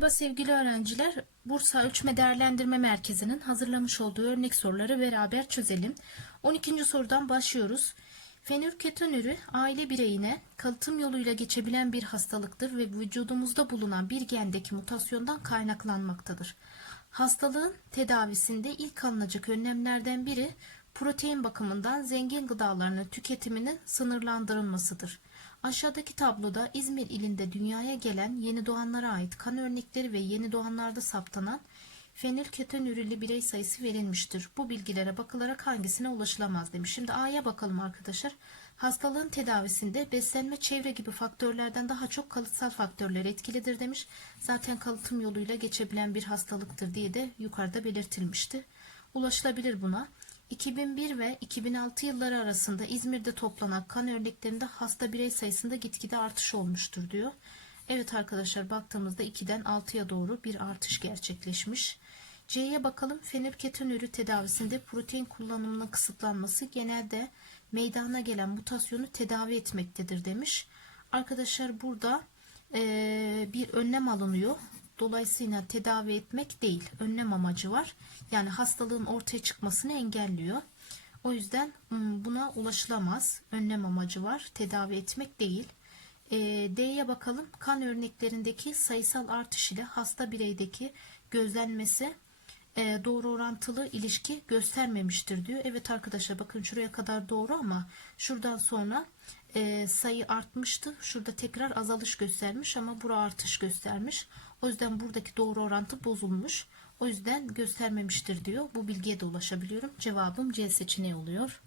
Merhaba sevgili öğrenciler. Bursa Ölçme Değerlendirme Merkezi'nin hazırlamış olduğu örnek soruları beraber çözelim. 12. sorudan başlıyoruz. Fenülketonürü aile bireyine kalıtım yoluyla geçebilen bir hastalıktır ve vücudumuzda bulunan bir gendeki mutasyondan kaynaklanmaktadır. Hastalığın tedavisinde ilk alınacak önlemlerden biri protein bakımından zengin gıdalarının tüketiminin sınırlandırılmasıdır. Aşağıdaki tabloda İzmir ilinde dünyaya gelen yeni doğanlara ait kan örnekleri ve yeni doğanlarda saptanan fenilketonürili birey sayısı verilmiştir. Bu bilgilere bakılarak hangisine ulaşılamaz demiş. Şimdi A'ya bakalım arkadaşlar. Hastalığın tedavisinde beslenme çevre gibi faktörlerden daha çok kalıtsal faktörler etkilidir demiş. Zaten kalıtım yoluyla geçebilen bir hastalıktır diye de yukarıda belirtilmişti. Ulaşılabilir buna. 2001 ve 2006 yılları arasında İzmir'de toplanan kan örneklerinde hasta birey sayısında gitgide artış olmuştur diyor. Evet arkadaşlar baktığımızda 2'den 6'ya doğru bir artış gerçekleşmiş. C'ye bakalım. Fenilketonürü tedavisinde protein kullanımının kısıtlanması genelde meydana gelen mutasyonu tedavi etmektedir demiş. Arkadaşlar burada eee, bir önlem alınıyor. Dolayısıyla tedavi etmek değil, önlem amacı var. Yani hastalığın ortaya çıkmasını engelliyor. O yüzden buna ulaşılamaz. Önlem amacı var, tedavi etmek değil. D'ye bakalım. Kan örneklerindeki sayısal artış ile hasta bireydeki gözlenmesi doğru orantılı ilişki göstermemiştir diyor. Evet arkadaşlar bakın şuraya kadar doğru ama şuradan sonra sayı artmıştı. Şurada tekrar azalış göstermiş ama bura artış göstermiş. O yüzden buradaki doğru orantı bozulmuş. O yüzden göstermemiştir diyor. Bu bilgiye de ulaşabiliyorum. Cevabım C seçeneği oluyor.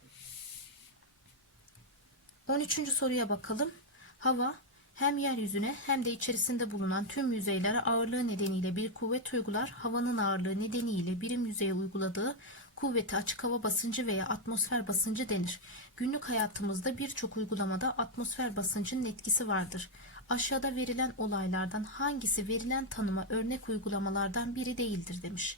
13. soruya bakalım. Hava hem yeryüzüne hem de içerisinde bulunan tüm yüzeylere ağırlığı nedeniyle bir kuvvet uygular. Havanın ağırlığı nedeniyle birim yüzeye uyguladığı kuvveti açık hava basıncı veya atmosfer basıncı denir. Günlük hayatımızda birçok uygulamada atmosfer basıncının etkisi vardır. Aşağıda verilen olaylardan hangisi verilen tanıma örnek uygulamalardan biri değildir demiş.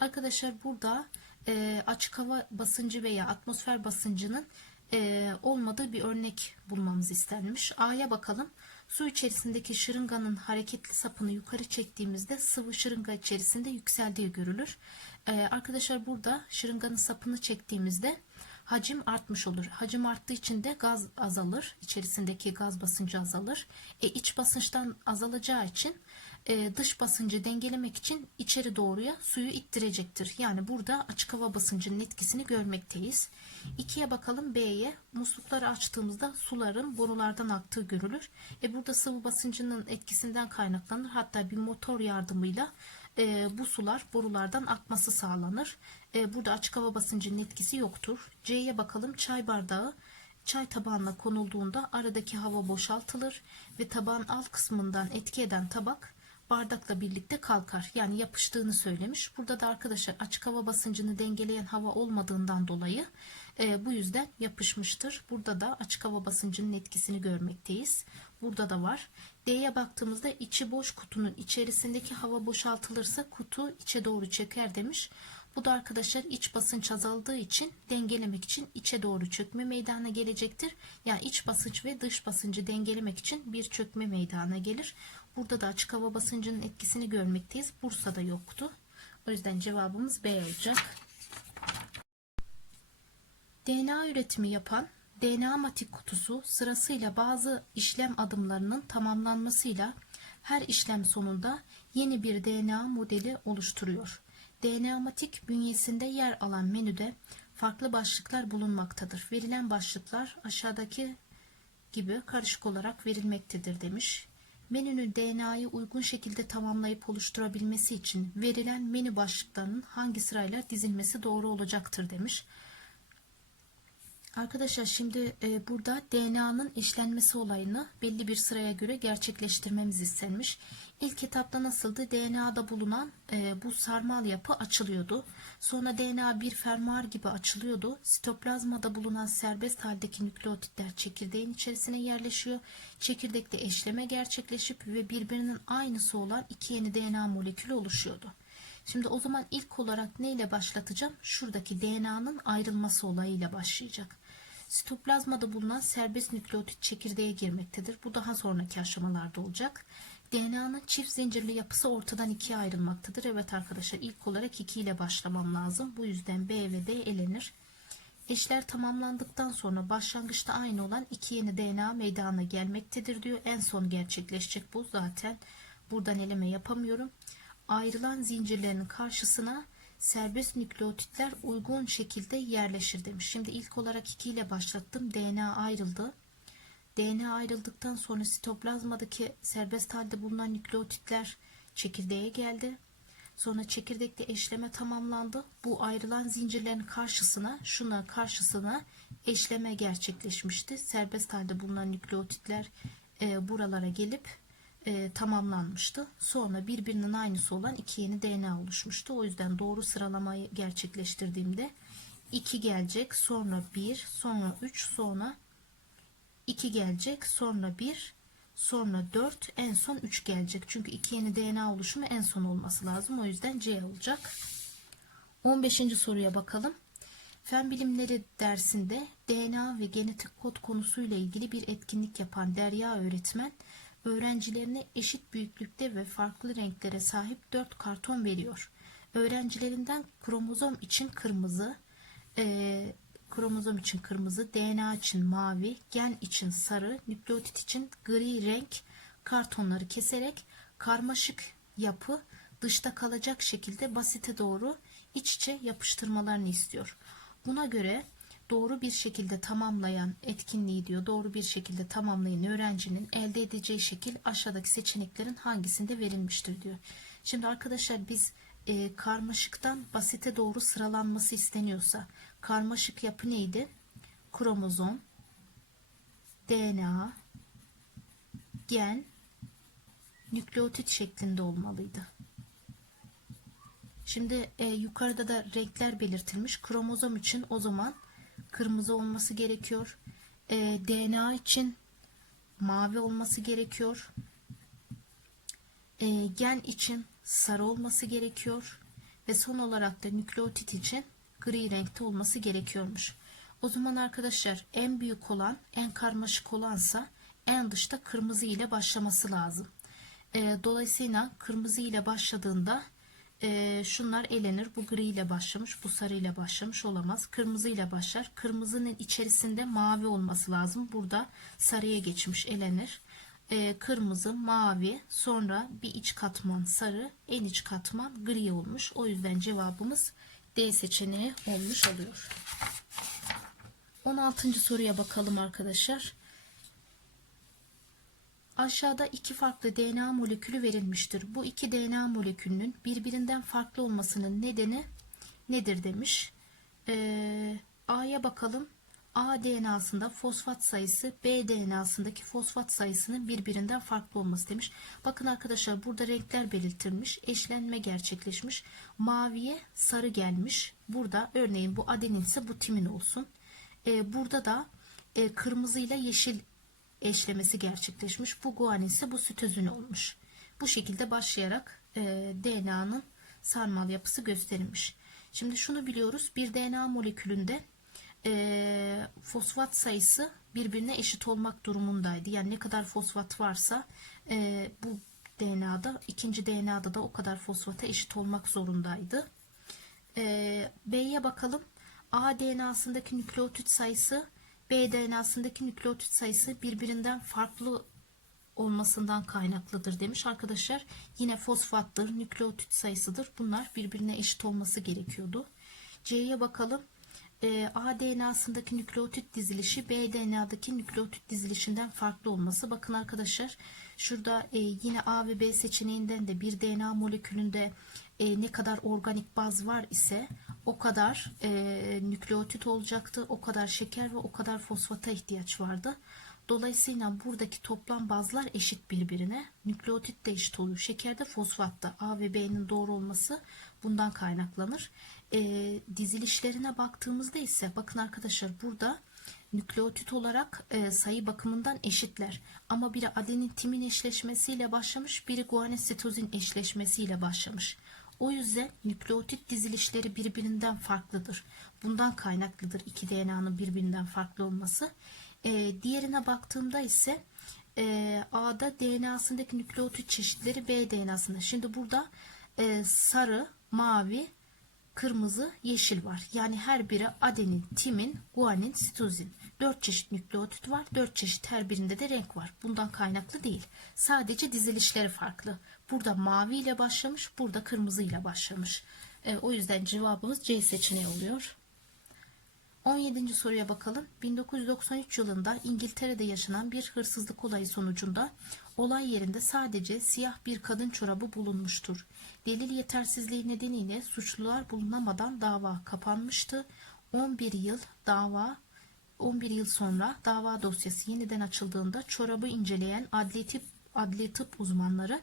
Arkadaşlar burada e, açık hava basıncı veya atmosfer basıncının e, olmadığı bir örnek bulmamız istenmiş. A'ya bakalım. Su içerisindeki şırınganın hareketli sapını yukarı çektiğimizde sıvı şırınga içerisinde yükseldiği görülür. E, arkadaşlar burada şırınganın sapını çektiğimizde hacim artmış olur. Hacim arttığı için de gaz azalır. İçerisindeki gaz basıncı azalır. E, iç basınçtan azalacağı için e, dış basıncı dengelemek için içeri doğruya suyu ittirecektir. Yani burada açık hava basıncının etkisini görmekteyiz. İkiye bakalım B'ye. Muslukları açtığımızda suların borulardan aktığı görülür. E, burada sıvı basıncının etkisinden kaynaklanır. Hatta bir motor yardımıyla e, bu sular borulardan akması sağlanır. E, burada açık hava basıncının etkisi yoktur. C'ye bakalım. Çay bardağı çay tabağına konulduğunda aradaki hava boşaltılır ve tabağın alt kısmından etki eden tabak bardakla birlikte kalkar. Yani yapıştığını söylemiş. Burada da arkadaşlar açık hava basıncını dengeleyen hava olmadığından dolayı e, bu yüzden yapışmıştır. Burada da açık hava basıncının etkisini görmekteyiz. Burada da var. D'ye baktığımızda içi boş kutunun içerisindeki hava boşaltılırsa kutu içe doğru çeker demiş. Bu da arkadaşlar iç basınç azaldığı için dengelemek için içe doğru çökme meydana gelecektir. Yani iç basınç ve dış basıncı dengelemek için bir çökme meydana gelir. Burada da açık hava basıncının etkisini görmekteyiz. Bursa'da yoktu. O yüzden cevabımız B olacak. DNA üretimi yapan DNA matik kutusu sırasıyla bazı işlem adımlarının tamamlanmasıyla her işlem sonunda yeni bir DNA modeli oluşturuyor. DNA matik bünyesinde yer alan menüde farklı başlıklar bulunmaktadır. Verilen başlıklar aşağıdaki gibi karışık olarak verilmektedir demiş. Menünün DNA'yı uygun şekilde tamamlayıp oluşturabilmesi için verilen menü başlıklarının hangi sırayla dizilmesi doğru olacaktır demiş. Arkadaşlar şimdi e, burada DNA'nın işlenmesi olayını belli bir sıraya göre gerçekleştirmemiz istenmiş. İlk etapta nasıldı? DNA'da bulunan e, bu sarmal yapı açılıyordu. Sonra DNA bir fermuar gibi açılıyordu. Sitoplazmada bulunan serbest haldeki nükleotitler çekirdeğin içerisine yerleşiyor. Çekirdekte eşleme gerçekleşip ve birbirinin aynısı olan iki yeni DNA molekülü oluşuyordu. Şimdi o zaman ilk olarak neyle başlatacağım? Şuradaki DNA'nın ayrılması olayıyla başlayacak. Sitoplazmada bulunan serbest nükleotit çekirdeğe girmektedir. Bu daha sonraki aşamalarda olacak. DNA'nın çift zincirli yapısı ortadan ikiye ayrılmaktadır. Evet arkadaşlar ilk olarak 2 ile başlamam lazım. Bu yüzden B ve D elenir. Eşler tamamlandıktan sonra başlangıçta aynı olan iki yeni DNA meydana gelmektedir diyor. En son gerçekleşecek bu zaten. Buradan eleme yapamıyorum. Ayrılan zincirlerin karşısına serbest nükleotitler uygun şekilde yerleşir demiş. Şimdi ilk olarak 2 ile başlattım. DNA ayrıldı. DNA ayrıldıktan sonra sitoplazmadaki serbest halde bulunan nükleotitler çekirdeğe geldi. Sonra çekirdekte eşleme tamamlandı. Bu ayrılan zincirlerin karşısına, şuna karşısına eşleme gerçekleşmişti. Serbest halde bulunan nükleotitler e, buralara gelip e, tamamlanmıştı. Sonra birbirinin aynısı olan iki yeni DNA oluşmuştu. O yüzden doğru sıralamayı gerçekleştirdiğimde 2 gelecek, sonra 1, sonra 3, sonra 2 gelecek, sonra 1, sonra 4, en son 3 gelecek. Çünkü 2 yeni DNA oluşumu en son olması lazım. O yüzden C olacak. 15. soruya bakalım. Fen bilimleri dersinde DNA ve genetik kod konusuyla ilgili bir etkinlik yapan Derya öğretmen öğrencilerine eşit büyüklükte ve farklı renklere sahip 4 karton veriyor. Öğrencilerinden kromozom için kırmızı, eee, kromozom için kırmızı, DNA için mavi, gen için sarı, nükleotit için gri renk kartonları keserek karmaşık yapı dışta kalacak şekilde basite doğru iç içe yapıştırmalarını istiyor. Buna göre doğru bir şekilde tamamlayan etkinliği diyor doğru bir şekilde tamamlayan öğrencinin elde edeceği şekil aşağıdaki seçeneklerin hangisinde verilmiştir diyor. Şimdi arkadaşlar biz e, karmaşıktan basite doğru sıralanması isteniyorsa karmaşık yapı neydi? Kromozom, DNA, gen, nükleotit şeklinde olmalıydı. Şimdi e, yukarıda da renkler belirtilmiş. Kromozom için o zaman kırmızı olması gerekiyor. E, DNA için mavi olması gerekiyor. E, gen için sarı olması gerekiyor. Ve son olarak da nükleotit için gri renkte olması gerekiyormuş. O zaman arkadaşlar en büyük olan, en karmaşık olansa en dışta kırmızı ile başlaması lazım. E, dolayısıyla kırmızı ile başladığında e, şunlar elenir. Bu gri ile başlamış, bu sarı ile başlamış olamaz. Kırmızı ile başlar. Kırmızının içerisinde mavi olması lazım. Burada sarıya geçmiş elenir. E, kırmızı, mavi, sonra bir iç katman sarı, en iç katman gri olmuş. O yüzden cevabımız D seçeneği olmuş oluyor. 16. soruya bakalım arkadaşlar. Aşağıda iki farklı DNA molekülü verilmiştir. Bu iki DNA molekülünün birbirinden farklı olmasının nedeni nedir demiş. Ee, A'ya bakalım. A DNA'sında fosfat sayısı B DNA'sındaki fosfat sayısının birbirinden farklı olması demiş. Bakın arkadaşlar burada renkler belirtilmiş. Eşlenme gerçekleşmiş. Maviye sarı gelmiş. Burada örneğin bu adenin ise bu timin olsun. Ee, burada da e, kırmızı yeşil eşlemesi gerçekleşmiş. Bu guanin ise bu sütözün olmuş. Bu şekilde başlayarak e, DNA'nın sarmal yapısı gösterilmiş. Şimdi şunu biliyoruz. Bir DNA molekülünde e, fosfat sayısı birbirine eşit olmak durumundaydı. Yani ne kadar fosfat varsa e, bu DNA'da ikinci DNA'da da o kadar fosfata eşit olmak zorundaydı. E, B'ye bakalım. A DNA'sındaki nükleotit sayısı B DNA'sındaki nükleotit sayısı birbirinden farklı olmasından kaynaklıdır demiş arkadaşlar. Yine fosfattır, nükleotit sayısıdır. Bunlar birbirine eşit olması gerekiyordu. C'ye bakalım. Ee, A DNA'sındaki nükleotit dizilişi B DNA'daki nükleotit dizilişinden farklı olması. Bakın arkadaşlar şurada e, yine A ve B seçeneğinden de bir DNA molekülünde e, ne kadar organik baz var ise o kadar e, nükleotit olacaktı, o kadar şeker ve o kadar fosfata ihtiyaç vardı. Dolayısıyla buradaki toplam bazlar eşit birbirine. Nükleotit de eşit oluyor. Şekerde fosfatta A ve B'nin doğru olması bundan kaynaklanır. E, dizilişlerine baktığımızda ise bakın arkadaşlar burada nükleotit olarak e, sayı bakımından eşitler. Ama biri adenin timin eşleşmesiyle başlamış, biri guanin sitozin eşleşmesiyle başlamış. O yüzden nükleotit dizilişleri birbirinden farklıdır. Bundan kaynaklıdır iki DNA'nın birbirinden farklı olması. E, diğerine baktığımda ise e, A'da DNA'sındaki nükleotit çeşitleri B DNA'sında. Şimdi burada e, sarı, mavi, kırmızı, yeşil var. Yani her biri adenin, timin, guanin, sitozin. Dört çeşit nükleotit var. Dört çeşit her birinde de renk var. Bundan kaynaklı değil. Sadece dizilişleri farklı. Burada mavi ile başlamış, burada kırmızı ile başlamış. E, o yüzden cevabımız C seçeneği oluyor. 17. soruya bakalım. 1993 yılında İngiltere'de yaşanan bir hırsızlık olayı sonucunda olay yerinde sadece siyah bir kadın çorabı bulunmuştur. Delil yetersizliği nedeniyle suçlular bulunamadan dava kapanmıştı. 11 yıl dava 11 yıl sonra dava dosyası yeniden açıldığında çorabı inceleyen adli tıp, adli tıp uzmanları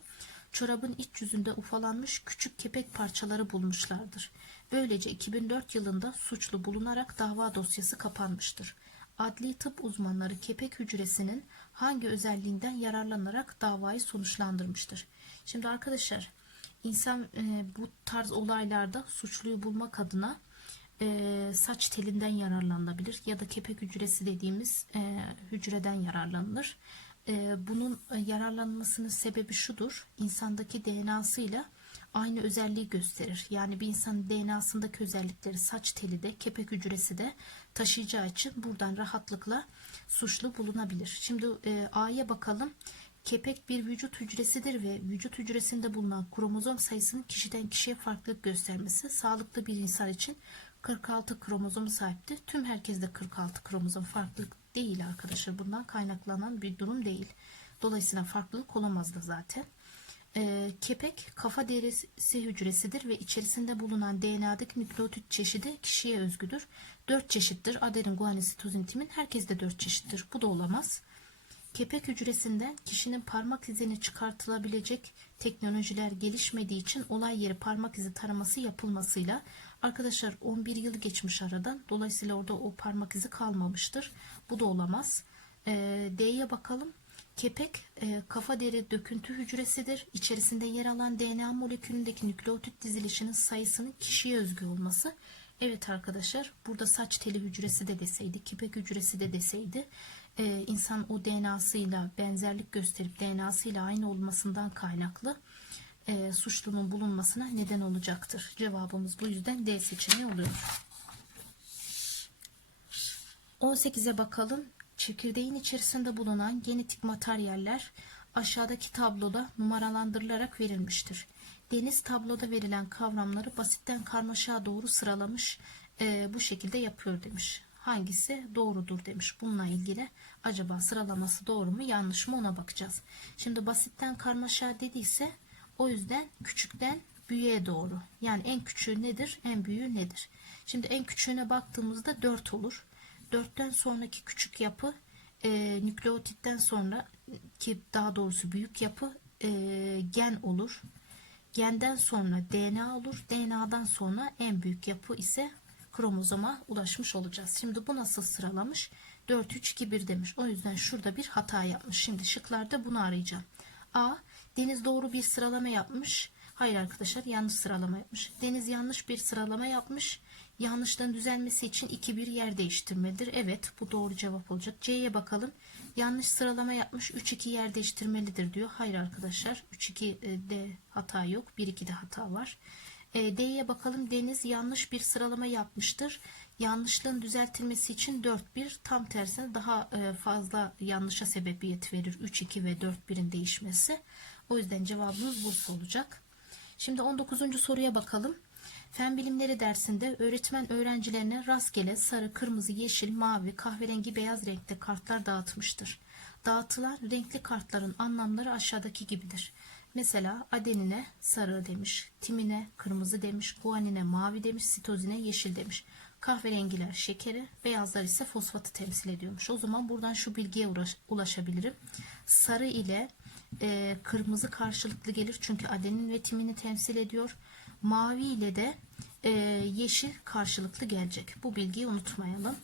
çorabın iç yüzünde ufalanmış küçük kepek parçaları bulmuşlardır. Böylece 2004 yılında suçlu bulunarak dava dosyası kapanmıştır. Adli tıp uzmanları kepek hücresinin hangi özelliğinden yararlanarak davayı sonuçlandırmıştır? Şimdi arkadaşlar insan e, bu tarz olaylarda suçluyu bulmak adına e, saç telinden yararlanabilir ya da kepek hücresi dediğimiz e, hücreden yararlanılır. E, bunun e, yararlanmasının sebebi şudur. İnsandaki DNA'sıyla aynı özelliği gösterir. Yani bir insanın DNA'sındaki özellikleri saç teli de kepek hücresi de taşıyacağı için buradan rahatlıkla suçlu bulunabilir. Şimdi e, A'ya bakalım. Kepek bir vücut hücresidir ve vücut hücresinde bulunan kromozom sayısının kişiden kişiye farklılık göstermesi sağlıklı bir insan için 46 kromozomu sahipti. Tüm herkeste 46 kromozom farklılık değil arkadaşlar. Bundan kaynaklanan bir durum değil. Dolayısıyla farklılık olamaz da zaten. Ee, kepek kafa derisi hücresidir ve içerisinde bulunan DNA'daki nükleotit çeşidi kişiye özgüdür. 4 çeşittir. Adenin, guanin, sitozin, timin herkeste 4 çeşittir. Bu da olamaz. Kepek hücresinden kişinin parmak izini çıkartılabilecek teknolojiler gelişmediği için olay yeri parmak izi taraması yapılmasıyla arkadaşlar 11 yıl geçmiş aradan dolayısıyla orada o parmak izi kalmamıştır. Bu da olamaz. Ee, D'ye bakalım. Kepek e, kafa deri döküntü hücresidir. İçerisinde yer alan DNA molekülündeki nükleotit dizilişinin sayısının kişiye özgü olması. Evet arkadaşlar burada saç teli hücresi de deseydi, kepek hücresi de deseydi e, insan o DNA'sıyla benzerlik gösterip DNA'sıyla aynı olmasından kaynaklı e, suçlunun bulunmasına neden olacaktır. Cevabımız bu yüzden D seçeneği oluyor. 18'e bakalım. Çekirdeğin içerisinde bulunan genetik materyaller aşağıdaki tabloda numaralandırılarak verilmiştir. Deniz tabloda verilen kavramları basitten karmaşağa doğru sıralamış e, bu şekilde yapıyor demiş. Hangisi doğrudur demiş. Bununla ilgili acaba sıralaması doğru mu yanlış mı ona bakacağız. Şimdi basitten karmaşa dediyse o yüzden küçükten büyüğe doğru. Yani en küçüğü nedir en büyüğü nedir. Şimdi en küçüğüne baktığımızda 4 olur. 4'ten sonraki küçük yapı e, nükleotitten sonra ki daha doğrusu büyük yapı e, gen olur. Genden sonra DNA olur. DNA'dan sonra en büyük yapı ise kromozoma ulaşmış olacağız. Şimdi bu nasıl sıralamış? 4 3 2 1 demiş. O yüzden şurada bir hata yapmış. Şimdi şıklarda bunu arayacağım. A. Deniz doğru bir sıralama yapmış. Hayır arkadaşlar yanlış sıralama yapmış. Deniz yanlış bir sıralama yapmış. Yanlışların düzelmesi için 2-1 yer değiştirmelidir. Evet bu doğru cevap olacak. C'ye bakalım. Yanlış sıralama yapmış 3-2 yer değiştirmelidir diyor. Hayır arkadaşlar 3-2'de hata yok. 1-2'de hata var. E, D'ye bakalım. Deniz yanlış bir sıralama yapmıştır. Yanlışlığın düzeltilmesi için 4-1 tam tersine daha e, fazla yanlışa sebebiyet verir. 3-2 ve 4-1'in değişmesi. O yüzden cevabımız Bursa olacak. Şimdi 19. soruya bakalım. Fen bilimleri dersinde öğretmen öğrencilerine rastgele sarı, kırmızı, yeşil, mavi, kahverengi, beyaz renkte kartlar dağıtmıştır. Dağıtılan renkli kartların anlamları aşağıdaki gibidir. Mesela adenine sarı demiş, timine kırmızı demiş, guanine mavi demiş, sitozine yeşil demiş. Kahverengiler şekeri, beyazlar ise fosfatı temsil ediyormuş. O zaman buradan şu bilgiye uğraş, ulaşabilirim. Sarı ile e, kırmızı karşılıklı gelir çünkü adenin ve timini temsil ediyor. Mavi ile de e, yeşil karşılıklı gelecek. Bu bilgiyi unutmayalım.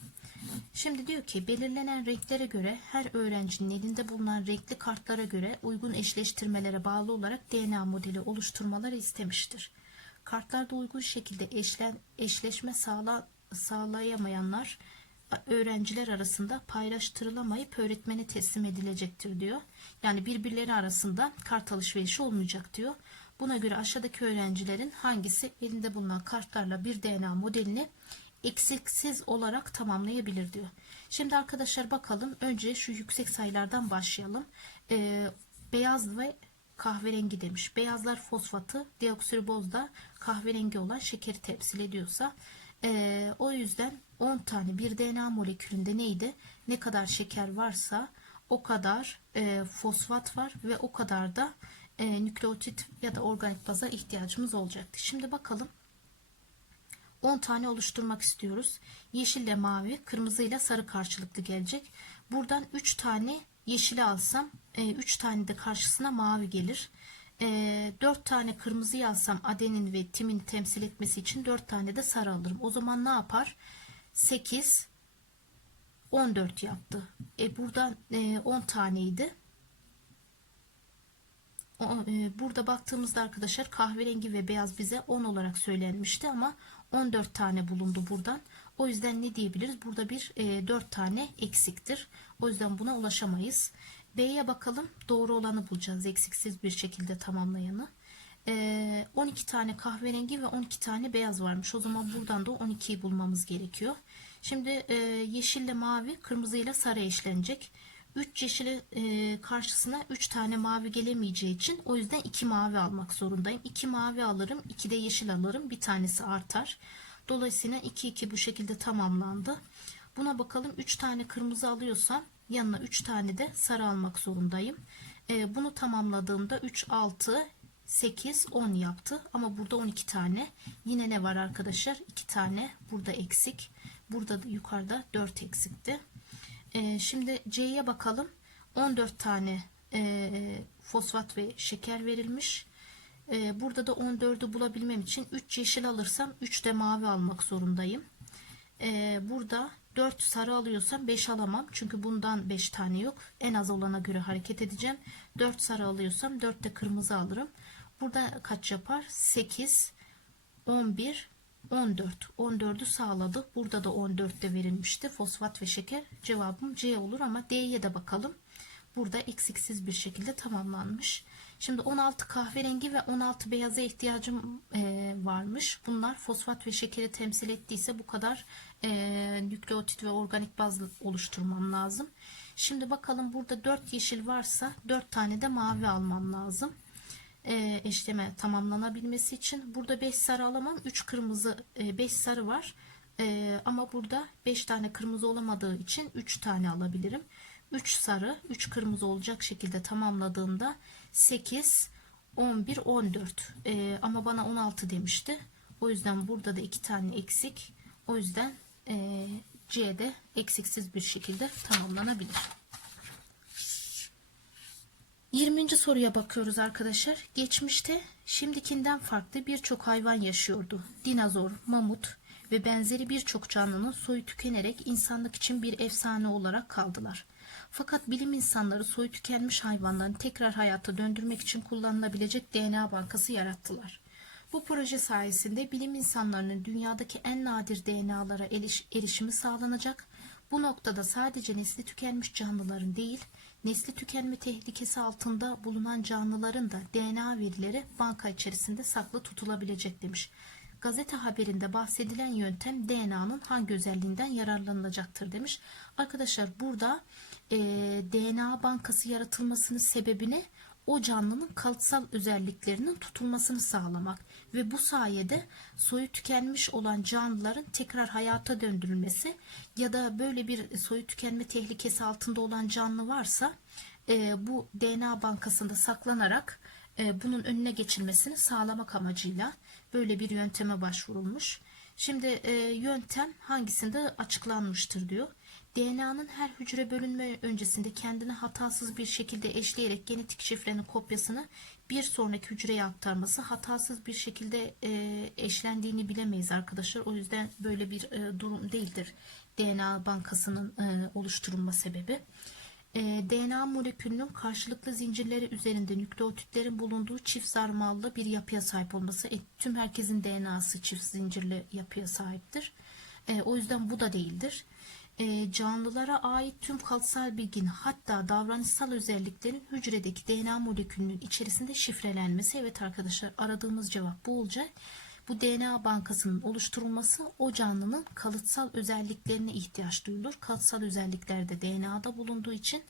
Şimdi diyor ki belirlenen renklere göre her öğrencinin elinde bulunan renkli kartlara göre uygun eşleştirmelere bağlı olarak DNA modeli oluşturmaları istemiştir. Kartlarda uygun şekilde eşlen, eşleşme sağla, sağlayamayanlar öğrenciler arasında paylaştırılamayıp öğretmene teslim edilecektir diyor. Yani birbirleri arasında kart alışverişi olmayacak diyor. Buna göre aşağıdaki öğrencilerin hangisi elinde bulunan kartlarla bir DNA modelini eksiksiz olarak tamamlayabilir diyor. Şimdi arkadaşlar bakalım önce şu yüksek sayılardan başlayalım. Ee, beyaz ve kahverengi demiş. Beyazlar fosfatı, deoksiriboz da kahverengi olan şekeri temsil ediyorsa ee, o yüzden 10 tane bir DNA molekülünde neydi? Ne kadar şeker varsa o kadar e, fosfat var ve o kadar da e, nükleotit ya da organik baza ihtiyacımız olacaktı. Şimdi bakalım 10 tane oluşturmak istiyoruz. Yeşille mavi, kırmızıyla sarı karşılıklı gelecek. Buradan 3 tane yeşili alsam 3 tane de karşısına mavi gelir. 4 tane kırmızıyı alsam adenin ve timin temsil etmesi için 4 tane de sarı alırım. O zaman ne yapar? 8 14 yaptı. E buradan e, 10 taneydi. O, e, burada baktığımızda arkadaşlar kahverengi ve beyaz bize 10 olarak söylenmişti ama 14 tane bulundu buradan. O yüzden ne diyebiliriz? Burada bir e, 4 tane eksiktir. O yüzden buna ulaşamayız. B'ye bakalım. Doğru olanı bulacağız. Eksiksiz bir şekilde tamamlayanı. E, 12 tane kahverengi ve 12 tane beyaz varmış. O zaman buradan da 12'yi bulmamız gerekiyor. Şimdi e, yeşille mavi, kırmızıyla sarı eşlenecek. 3 yeşili e, karşısına 3 tane mavi gelemeyeceği için o yüzden 2 mavi almak zorundayım. 2 mavi alırım, 2 de yeşil alırım. Bir tanesi artar. Dolayısıyla 2 2 bu şekilde tamamlandı. Buna bakalım 3 tane kırmızı alıyorsam yanına 3 tane de sarı almak zorundayım. E, bunu tamamladığımda 3 6 8 10 yaptı ama burada 12 tane. Yine ne var arkadaşlar? 2 tane burada eksik. Burada da yukarıda 4 eksikti. Ee, şimdi C'ye bakalım. 14 tane e, fosfat ve şeker verilmiş. E, burada da 14'ü bulabilmem için 3 yeşil alırsam 3 de mavi almak zorundayım. E, burada 4 sarı alıyorsam 5 alamam. Çünkü bundan 5 tane yok. En az olana göre hareket edeceğim. 4 sarı alıyorsam 4 de kırmızı alırım. Burada kaç yapar? 8, 11, 14. 14'ü sağladı. Burada da 14 de verilmişti. Fosfat ve şeker. Cevabım C olur ama D'ye de bakalım. Burada eksiksiz bir şekilde tamamlanmış. Şimdi 16 kahverengi ve 16 beyaza ihtiyacım e, varmış. Bunlar fosfat ve şekeri temsil ettiyse bu kadar e, nükleotit ve organik baz oluşturmam lazım. Şimdi bakalım burada 4 yeşil varsa 4 tane de mavi almam lazım e, eşleme tamamlanabilmesi için. Burada 5 sarı alamam. 3 kırmızı 5 e, sarı var. E, ama burada 5 tane kırmızı olamadığı için 3 tane alabilirim. 3 sarı 3 kırmızı olacak şekilde tamamladığımda 8 11 14 e, ama bana 16 demişti. O yüzden burada da 2 tane eksik. O yüzden e, C'de eksiksiz bir şekilde tamamlanabilir 20. soruya bakıyoruz arkadaşlar. Geçmişte şimdikinden farklı birçok hayvan yaşıyordu. Dinozor, mamut ve benzeri birçok canlının soyu tükenerek insanlık için bir efsane olarak kaldılar. Fakat bilim insanları soyu tükenmiş hayvanların tekrar hayata döndürmek için kullanılabilecek DNA bankası yarattılar. Bu proje sayesinde bilim insanlarının dünyadaki en nadir DNA'lara erişimi sağlanacak. Bu noktada sadece nesli tükenmiş canlıların değil, nesli tükenme tehlikesi altında bulunan canlıların da DNA verileri banka içerisinde saklı tutulabilecek demiş. Gazete haberinde bahsedilen yöntem DNA'nın hangi özelliğinden yararlanılacaktır demiş. Arkadaşlar burada e, DNA bankası yaratılmasının sebebini o canlının kalıtsal özelliklerinin tutulmasını sağlamak ve bu sayede soyu tükenmiş olan canlıların tekrar hayata döndürülmesi ya da böyle bir soyu tükenme tehlikesi altında olan canlı varsa e, bu DNA bankasında saklanarak e, bunun önüne geçilmesini sağlamak amacıyla böyle bir yönteme başvurulmuş. Şimdi e, yöntem hangisinde açıklanmıştır diyor. DNA'nın her hücre bölünme öncesinde kendini hatasız bir şekilde eşleyerek genetik şifrenin kopyasını bir sonraki hücreye aktarması hatasız bir şekilde e, eşlendiğini bilemeyiz arkadaşlar. O yüzden böyle bir e, durum değildir DNA bankasının e, oluşturulma sebebi. E, DNA molekülünün karşılıklı zincirleri üzerinde nükleotitlerin bulunduğu çift sarmallı bir yapıya sahip olması. E, tüm herkesin DNA'sı çift zincirli yapıya sahiptir. E, o yüzden bu da değildir. E, canlılara ait tüm kalıtsal bilginin hatta davranışsal özelliklerin hücredeki DNA molekülünün içerisinde şifrelenmesi. Evet arkadaşlar aradığımız cevap bu olacak. Bu DNA bankasının oluşturulması o canlının kalıtsal özelliklerine ihtiyaç duyulur. Kalıtsal özellikler de DNA'da bulunduğu için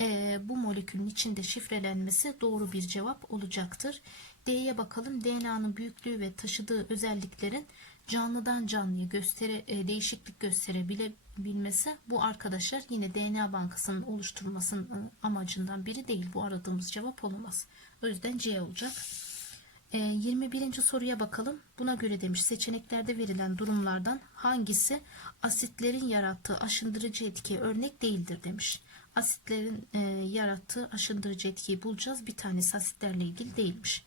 e, bu molekülün içinde şifrelenmesi doğru bir cevap olacaktır. D'ye bakalım. DNA'nın büyüklüğü ve taşıdığı özelliklerin canlıdan canlıya göstere, e, değişiklik gösterebilmesi bu arkadaşlar yine DNA bankasının oluşturulmasının e, amacından biri değil. Bu aradığımız cevap olamaz. O yüzden C olacak. E, 21. soruya bakalım. Buna göre demiş seçeneklerde verilen durumlardan hangisi asitlerin yarattığı aşındırıcı etkiye örnek değildir demiş. Asitlerin e, yarattığı aşındırıcı etkiyi bulacağız. Bir tanesi asitlerle ilgili değilmiş.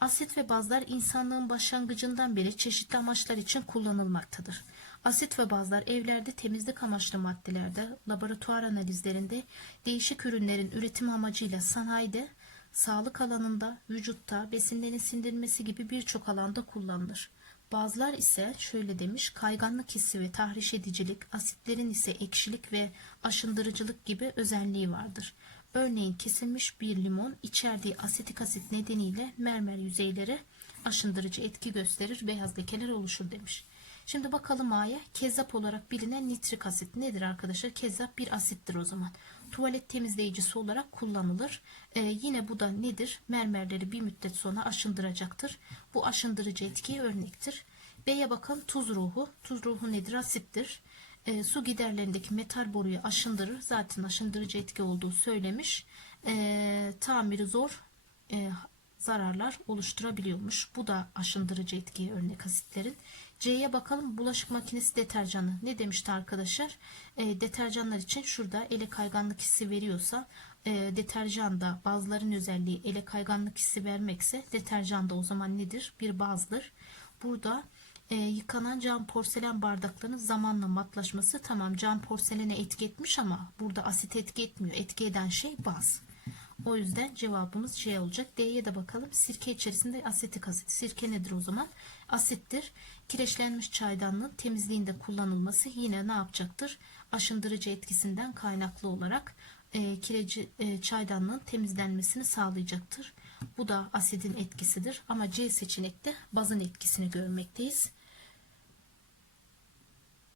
Asit ve bazlar insanlığın başlangıcından beri çeşitli amaçlar için kullanılmaktadır. Asit ve bazlar evlerde temizlik amaçlı maddelerde, laboratuvar analizlerinde, değişik ürünlerin üretim amacıyla sanayide, sağlık alanında, vücutta, besinlerin sindirilmesi gibi birçok alanda kullanılır. Bazılar ise şöyle demiş, kayganlık hissi ve tahriş edicilik, asitlerin ise ekşilik ve aşındırıcılık gibi özelliği vardır. Örneğin kesilmiş bir limon içerdiği asetik asit nedeniyle mermer yüzeyleri aşındırıcı etki gösterir, beyaz lekeler oluşur demiş. Şimdi bakalım A'ya. Kezzap olarak bilinen nitrik asit nedir arkadaşlar? Kezzap bir asittir o zaman. Tuvalet temizleyicisi olarak kullanılır. Ee, yine bu da nedir? Mermerleri bir müddet sonra aşındıracaktır. Bu aşındırıcı etkiye örnektir. B'ye bakalım tuz ruhu. Tuz ruhu nedir? Asittir. Ee, su giderlerindeki metal boruyu aşındırır. Zaten aşındırıcı etki olduğu söylemiş. Ee, tamiri zor e, zararlar oluşturabiliyormuş. Bu da aşındırıcı etkiye örnek asitlerin. C'ye bakalım bulaşık makinesi deterjanı. Ne demişti arkadaşlar? E, deterjanlar için şurada ele kayganlık hissi veriyorsa e, deterjanda bazların özelliği ele kayganlık hissi vermekse deterjanda o zaman nedir? Bir bazdır. Burada e, yıkanan cam porselen bardakların zamanla matlaşması tamam cam porselene etki etmiş ama burada asit etki etmiyor. Etki eden şey baz. O yüzden cevabımız şey olacak. D'ye de bakalım. Sirke içerisinde asetik asit. Sirke nedir o zaman? Asittir. Kireçlenmiş çaydanlığın temizliğinde kullanılması yine ne yapacaktır? Aşındırıcı etkisinden kaynaklı olarak e, kireci, e, çaydanlığın temizlenmesini sağlayacaktır. Bu da asidin etkisidir. Ama C seçenekte bazın etkisini görmekteyiz.